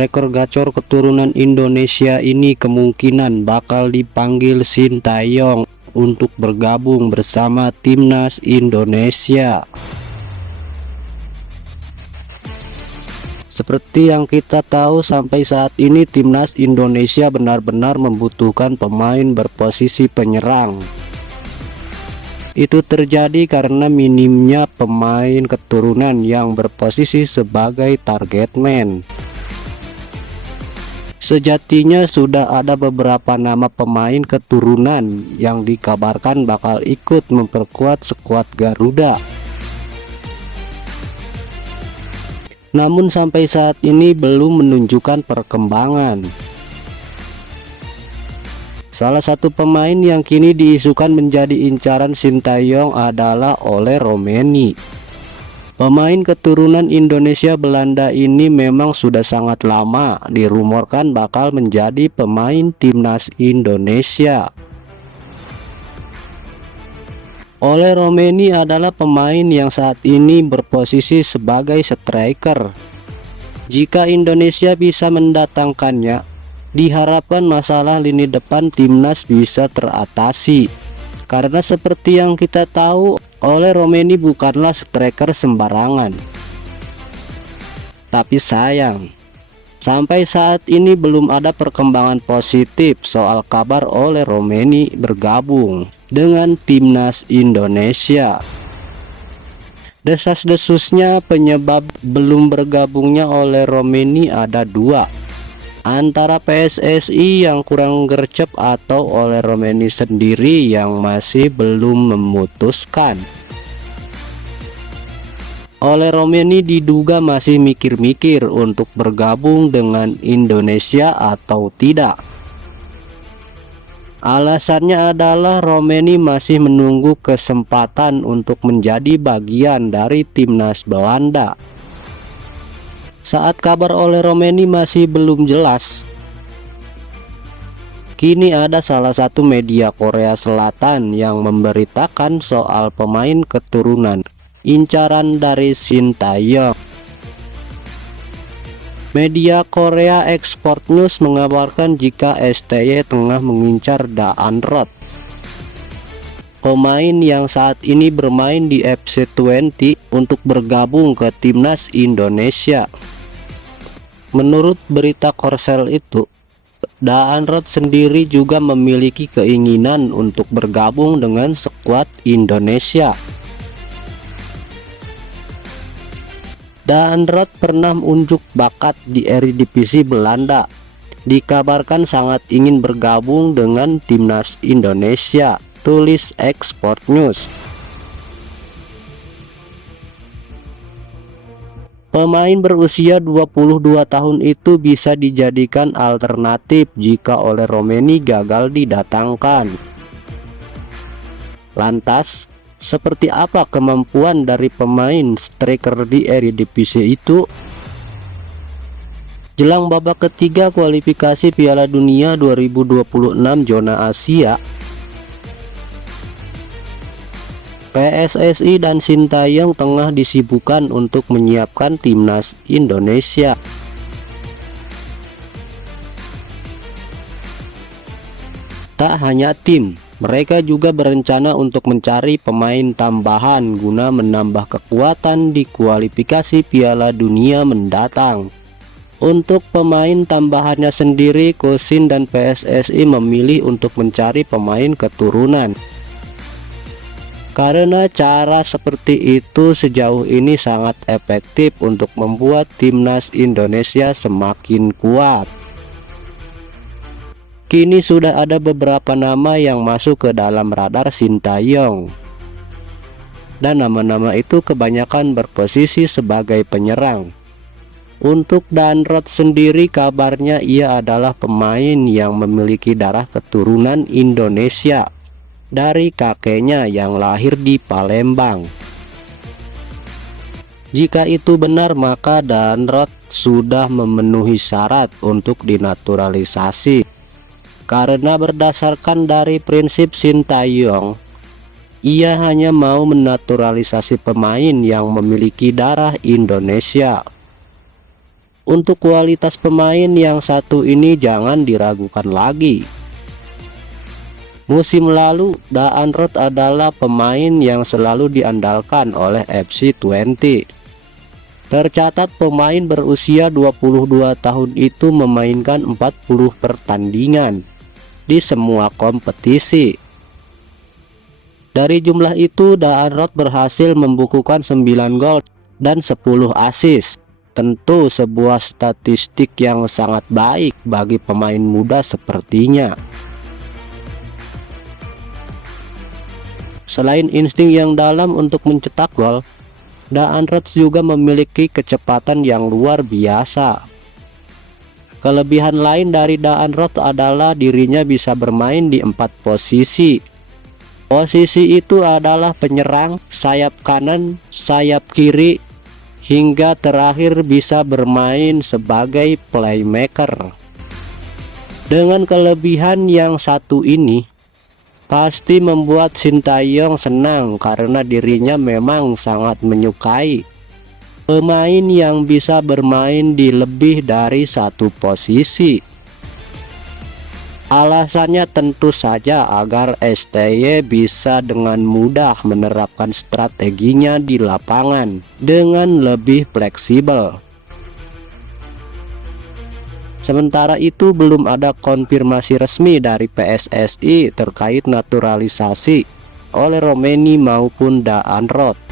striker gacor keturunan Indonesia ini kemungkinan bakal dipanggil Sintayong untuk bergabung bersama timnas Indonesia. Seperti yang kita tahu, sampai saat ini timnas Indonesia benar-benar membutuhkan pemain berposisi penyerang. Itu terjadi karena minimnya pemain keturunan yang berposisi sebagai target man. Sejatinya sudah ada beberapa nama pemain keturunan yang dikabarkan bakal ikut memperkuat skuad Garuda. Namun sampai saat ini belum menunjukkan perkembangan. Salah satu pemain yang kini diisukan menjadi incaran Sintayong adalah Ole Roemeny. Pemain keturunan Indonesia Belanda ini memang sudah sangat lama dirumorkan bakal menjadi pemain timnas Indonesia. Ole Roemeny adalah pemain yang saat ini berposisi sebagai striker. Jika Indonesia bisa mendatangkannya, diharapkan masalah lini depan timnas bisa teratasi. Karena seperti yang kita tahu, Ole Roemeny bukanlah striker sembarangan. Tapi sayang, sampai saat ini belum ada perkembangan positif soal kabar Ole Roemeny bergabung dengan timnas Indonesia. Desas-desusnya penyebab belum bergabungnya Ole Roemeny ada dua, antara PSSI yang kurang gercep atau Ole Roemeny sendiri yang masih belum memutuskan. Ole Roemeny diduga masih mikir-mikir untuk bergabung dengan Indonesia atau tidak. Alasannya adalah Roemeny masih menunggu kesempatan untuk menjadi bagian dari timnas Belanda. Saat kabar Ole Roemeny masih belum jelas, kini ada salah satu media Korea Selatan yang memberitakan soal pemain keturunan incaran dari Sintayong. Media Korea Export News mengabarkan jika STY tengah mengincar Daan Roth, pemain yang saat ini bermain di FC20, untuk bergabung ke timnas Indonesia. Menurut berita Korsel itu, Daan Roth sendiri juga memiliki keinginan untuk bergabung dengan skuad Indonesia. Daan Roth pernah unjuk bakat di Eredivisie Belanda. Dikabarkan sangat ingin bergabung dengan timnas Indonesia, tulis Export News. Pemain berusia 22 tahun itu bisa dijadikan alternatif jika Ole Roemeny gagal didatangkan. Lantas, seperti apa kemampuan dari pemain striker di Eredivisie itu? Jelang babak ketiga kualifikasi Piala Dunia 2026 zona Asia, PSSI dan Sintayong tengah disibukkan untuk menyiapkan timnas Indonesia. Tak hanya tim, mereka juga berencana untuk mencari pemain tambahan guna menambah kekuatan di kualifikasi Piala Dunia mendatang. Untuk pemain tambahannya sendiri, Kosin dan PSSI memilih untuk mencari pemain keturunan. Karena cara seperti itu sejauh ini sangat efektif untuk membuat timnas Indonesia semakin kuat. Kini sudah ada beberapa nama yang masuk ke dalam radar Sintayong, dan nama-nama itu kebanyakan berposisi sebagai penyerang. Untuk Daan Roth sendiri, kabarnya ia adalah pemain yang memiliki darah keturunan Indonesia dari kakeknya yang lahir di Palembang. Jika itu benar, maka Daan Roth sudah memenuhi syarat untuk dinaturalisasi. Karena berdasarkan dari prinsip Sintayong, ia hanya mau menaturalisasi pemain yang memiliki darah Indonesia. Untuk kualitas pemain yang satu ini jangan diragukan lagi. Musim lalu, Daan Roth adalah pemain yang selalu diandalkan oleh FC Twente. Tercatat pemain berusia 22 tahun itu memainkan 40 pertandingan di semua kompetisi. Dari jumlah itu, Daan Roth berhasil membukukan 9 gol dan 10 assist. Tentu sebuah statistik yang sangat baik bagi pemain muda sepertinya. Selain insting yang dalam untuk mencetak gol, Daan Roth juga memiliki kecepatan yang luar biasa. Kelebihan lain dari Daan Roth adalah dirinya bisa bermain di 4 posisi. Posisi itu adalah penyerang, sayap kanan, sayap kiri, hingga terakhir bisa bermain sebagai playmaker. Dengan kelebihan yang satu ini, pasti membuat Sintayong senang karena dirinya memang sangat menyukai pemain yang bisa bermain di lebih dari satu posisi. Alasannya tentu saja agar STY bisa dengan mudah menerapkan strateginya di lapangan dengan lebih fleksibel. Sementara itu belum ada konfirmasi resmi dari PSSI terkait naturalisasi oleh Romeni maupun Daan Roth.